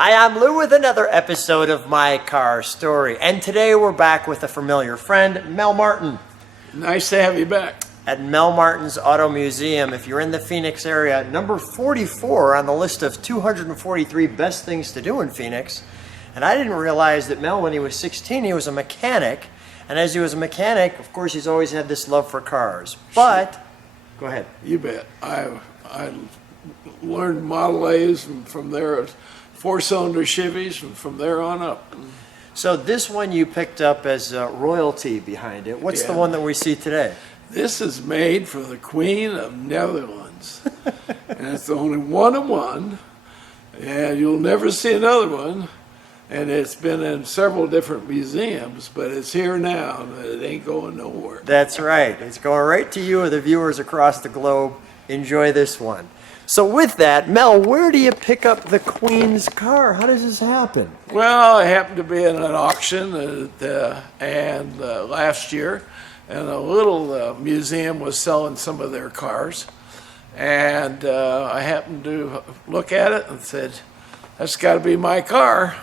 Hi, I'm Lou with another episode of My Car Story. And today we're back with a familiar friend, Mel Martin. Nice to have you back. At Mel Martin's Auto Museum. If you're in the Phoenix area, number 44 on the list of 243 best things to do in Phoenix. And I didn't realize that Mel, when he was 16, he was a mechanic. And as he was a mechanic, of course, he's always had this love for cars. But, go ahead. You bet. I learned Model A's from there, four-cylinder Chevys, and from there on up. So this one you picked up as royalty behind it. What's the one that we see today? This is made for the Queen of Netherlands. And it's the only one of one. And you'll never see another one. And it's been in several different museums, but it's here now, and it ain't going nowhere. That's right. It's going right to you or the viewers across the globe. Enjoy this one. So with that, Mel, where do you pick up the Queen's car? How does this happen? Well, I happened to be in an auction last year, and a little museum was selling some of their cars. And I happened to look at it and said, that's got to be my car.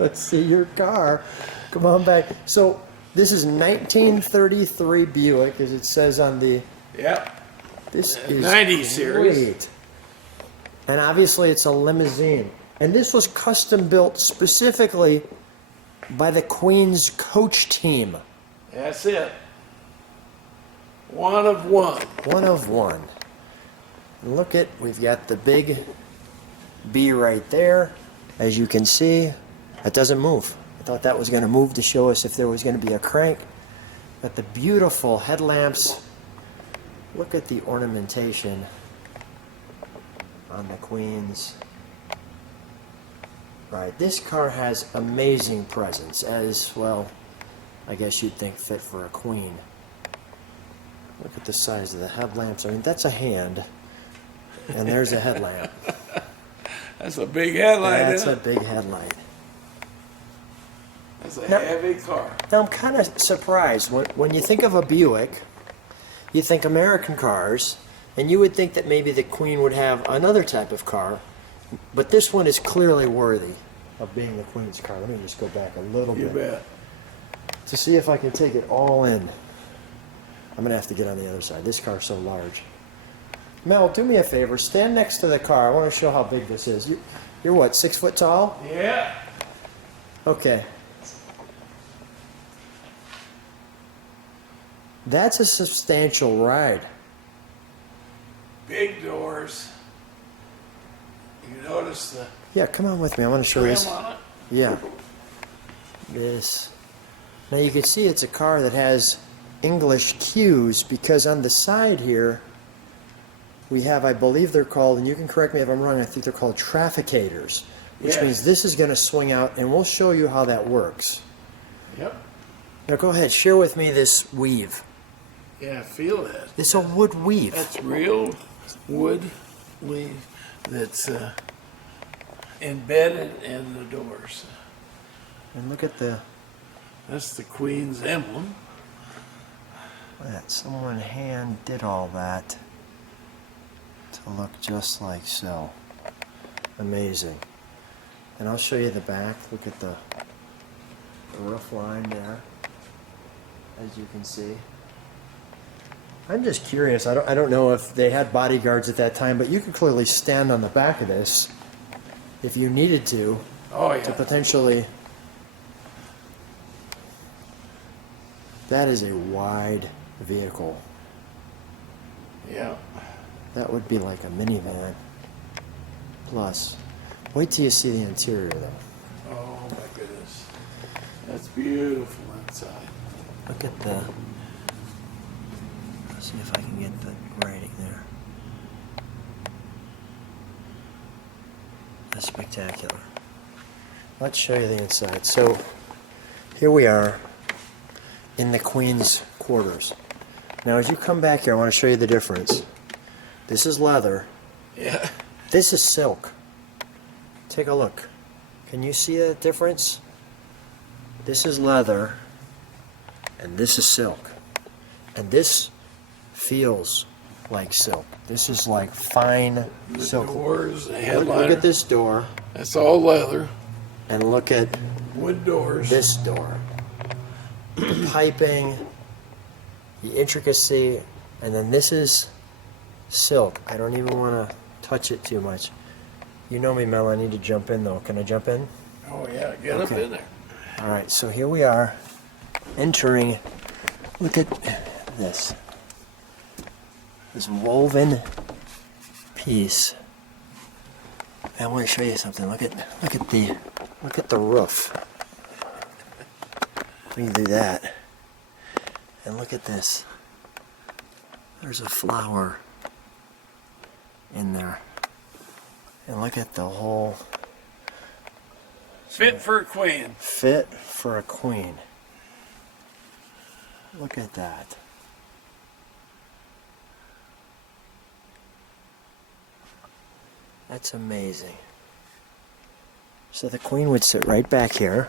Let's see your car. Come on back. So this is 1933 Buick, as it says on the... Yep. This is 90 series. Great. And obviously it's a limousine. And this was custom built specifically by the Queen's coach team. That's it. One of one. One of one. Look at, we've got the big B right there. As you can see, that doesn't move. I thought that was going to move to show us if there was going to be a crank. But the beautiful headlamps. Look at the ornamentation on the Queen's. Right, this car has amazing presence, as well, I guess you'd think fit for a queen. Look at the size of the headlamps. I mean, that's a hand, and there's a headlamp. That's a big headlight, That's isn't a big headlight. That's a heavy car. Now, I'm kind of surprised. When you think of a Buick, you think American cars, and you would think that maybe the Queen would have another type of car, but this one is clearly worthy of being the Queen's car. Let me just go back a little bit. You bet. To see if I can take it all in. I'm going to have to get on the other side. This car's so large. Mel, do me a favor. Stand next to the car. I want to show how big this is. You're what, 6 foot tall? Yeah. Okay. That's a substantial ride. Big doors. You notice the Yeah, come on with me. I want to show you trim this. on it? Yeah. This. Now you can see it's a car that has English cues because on the side here we have, I believe they're called, and you can correct me if I'm wrong, I think they're called trafficators, which Yes. means this is going to swing out, and we'll show you how that works. Yep. Now go ahead, share with me this weave. Yeah, feel that. It's a wood weave. That's real wood weave that's embedded in the doors. And look at That's the Queen's emblem. that. Someone hand did all that to look just like so. Amazing. And I'll show you the back. Look at the roof line there, as you can see. I'm just curious. I don't know if they had bodyguards at that time, but you could clearly stand on the back of this if you needed to. Oh, yeah. To potentially. That is a wide vehicle. Yeah. That would be like a minivan. Plus, wait till you see the interior though. Oh, my goodness. That's beautiful inside. Look at the. Let's see if I can get the writing there. That's spectacular. Let's show you the inside. So, here we are in the Queen's quarters. Now, as you come back here, I want to show you the difference. This is leather. Yeah. This is silk. Take a look. Can you see that difference? This is leather, and this is silk. And this feels like silk. This is like fine silk. Doors, the Look headliner. at this door, That's all leather. and look at Wood doors. this door. The piping, the intricacy, and then this is silk. I don't even want to touch it too much. You know me, Mel, I need to jump in though. Can I jump in? Oh yeah, get up Okay. in there. All right, so here we are entering. Look at this. This woven piece. I want to show you something. Look at the roof. We can do that. And look at this. There's a flower in there. And look at the whole Fit for a queen. fit for a queen. Look at that. That's amazing. So the queen would sit right back here,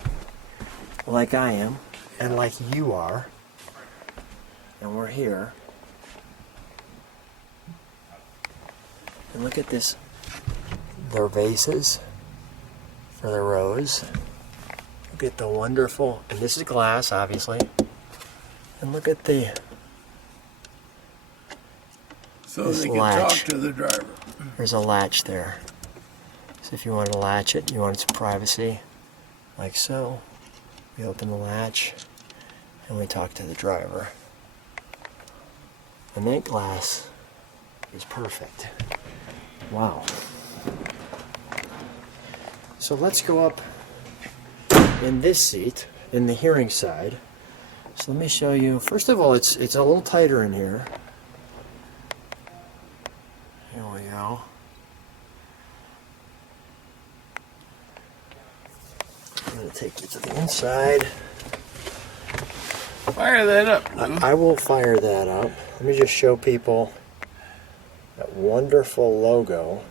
like I am, and like you are. And we're here. And look at this. Their vases for the rose. Look at the wonderful, and this is glass, obviously. And look at the So This they can latch. talk to the driver. There's a latch there. So if you wanted to latch it, you wanted some privacy, like so. We open the latch and we talk to the driver. And that glass is perfect. Wow. So let's go up in this seat, in the hearing side. So let me show you. First of all, it's a little tighter in here. Here we go. I'm going to take you to the inside. Fire that up. Lou. I will fire that up. Let me just show people that wonderful logo.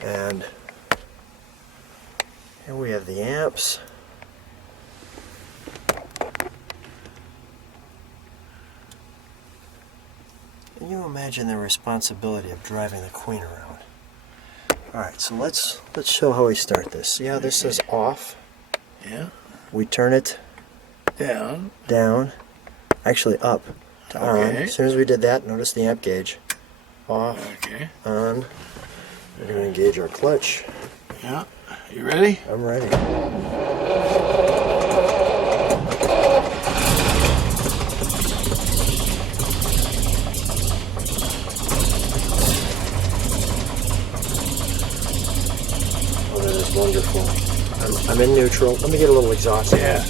And here we have the amps. Can you imagine the responsibility of driving the Queen around? Alright, so let's show how we start this. See how this says off? Yeah. We turn it Down. down, actually up to on. Okay. As soon as we did that, notice the amp gauge. Off, Okay. on. We're going to engage our clutch. Yeah. You ready? I'm ready. Oh, that is wonderful. I'm in neutral. Let me get a little exhaust. Yeah.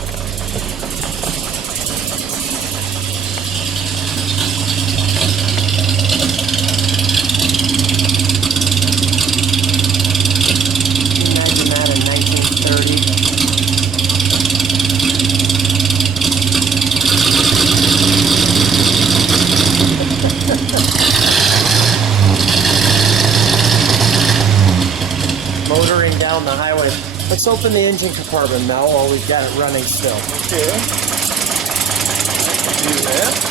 Imagine that in 1930. Motoring down the highway. Let's open the engine compartment now while we've got it running still. Okay. I can do that.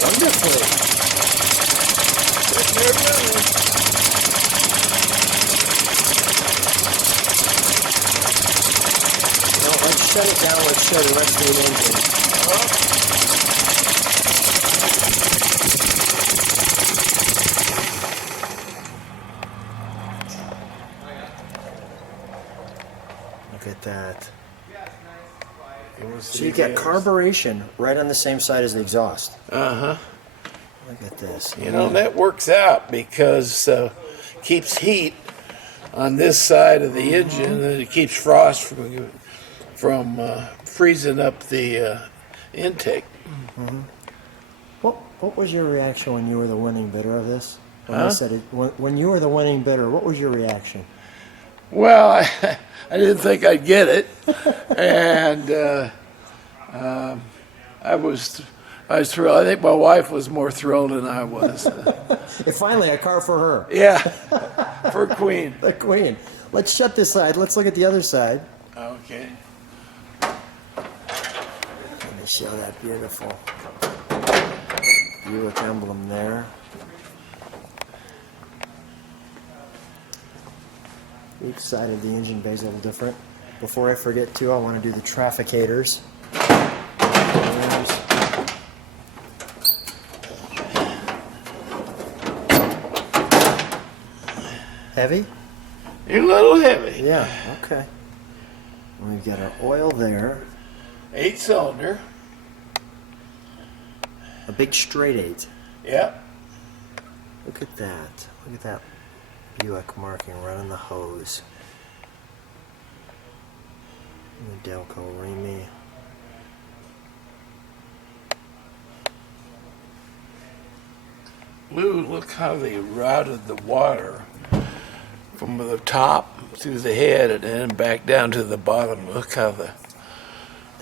Wonderfully. Sitting there running. No, let's shut it down. Let's show the rest of the engine. Look at that. So you get carburation right on the same side as the exhaust. Uh-huh. Look at this. You know, that works out because keeps heat on this side of the engine, and it keeps frost from freezing up the intake. What was your reaction when you were the winning bidder of this? When I Huh? said it, when you were the winning bidder, what was your reaction? Well, I didn't think I'd get it, and I was thrilled. I think my wife was more thrilled than I was. Finally, a car for her, Yeah, for Queen. the Queen. Let's shut this side. Let's look at the other side. Okay. Let me show that beautiful Buick emblem there. Each side of the engine bay is a little different. Before I forget too, I want to do the trafficators. Heavy? You're a little heavy. Yeah, okay. And we've got our oil there. 8-cylinder. A big straight 8. Yep. Look at that. Look at that Buick marking running the hose. And the Delco Remy. Lou, look how they routed the water from the top through the head and then back down to the bottom. Look how the...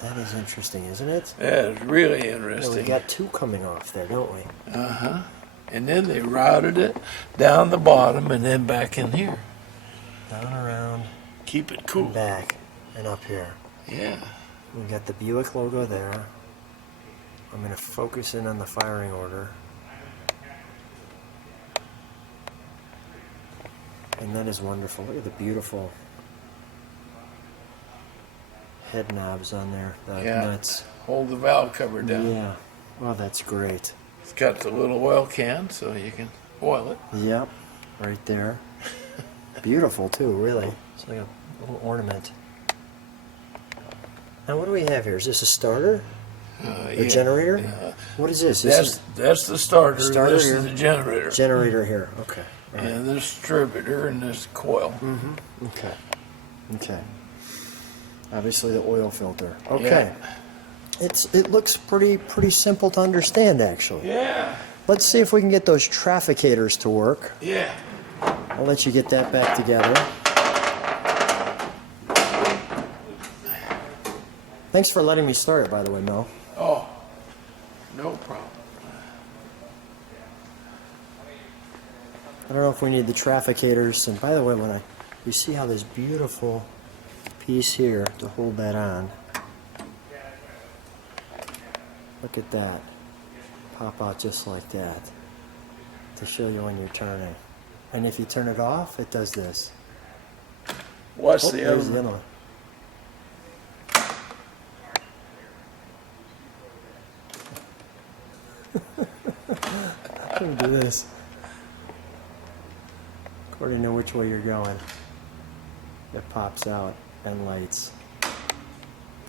That is interesting, isn't it? That is really Yeah, interesting. we got 2 coming off there, don't we? Uh-huh. And then they routed it down the bottom and then back in here. Down, around, Keep it cool. and back, and up here. Yeah. We got the Buick logo there. I'm going to focus in on the firing order. And that is wonderful. Look at the beautiful head knobs on there. The Yeah. nuts. Hold the valve cover down. Yeah. Well, that's great. It's got the little oil can so you can oil it. Yep. Right there. Beautiful too, really. It's like a little ornament. Now what do we have here? Is this a starter? A Yeah. generator? What is this? This is That's the starter. Starter This here. is the generator. generator here. Okay. All right. And this distributor and this coil. Okay. Okay. Obviously the oil filter. Okay. It looks pretty simple to understand actually. Yeah. Let's see if we can get those trafficators to work. Yeah. I'll let you get that back together. Thanks for letting me start it, by the way, Mel. Oh, no problem. I don't know if we need the trafficators. And by the way, you see how this beautiful piece here to hold that on. Look at that. Pop out just like that to show you when you're turning. And if you turn it off, it does this. What's Oh, the there's other? the other one. I'm gonna do this. According to which way you're going, it pops out and lights.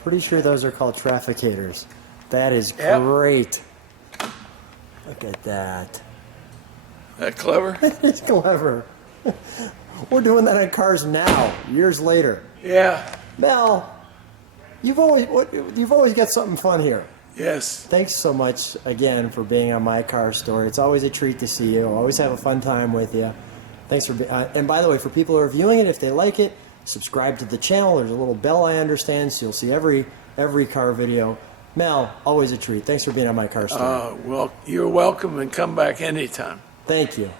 Pretty sure those are called trafficators. That is Yep. great. Look at that. That clever? It's clever. We're doing that on cars now, years later. Yeah. Mel, you've always got something fun here. Yes. Thanks so much again for being on My Car Story. It's always a treat to see you. Always have a fun time with you. Thanks for and by the way, for people who are viewing it, if they like it, subscribe to the channel. There's a little bell, I understand, so you'll see every car video. Mel, always a treat. Thanks for being on My Car Story. Well, you're welcome and come back anytime. Thank you.